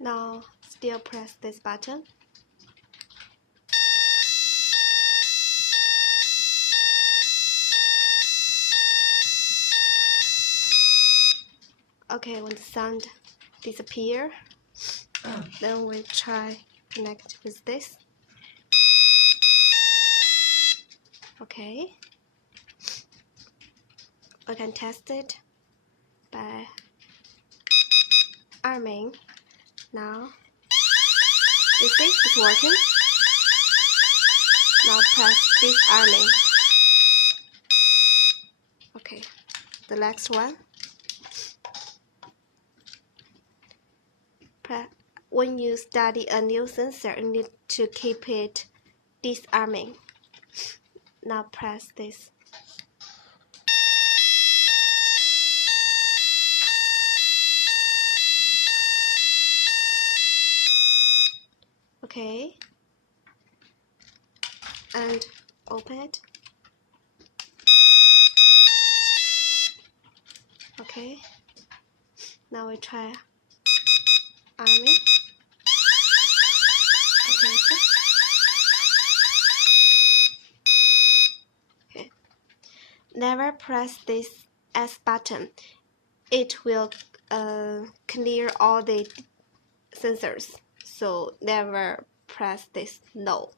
Now still press this button. Okay, when the sound disappear, then we try connect with this. Okay, we can test it by arming. Now, you see it's working. Now press disarming. Okay, the next one. When you study a new sensor, you need to keep it disarming. Now press this. Okay, and open it. Okay, now we try arming. Okay, okay. Never press this S button. It will clear all the sensors. So never press this no.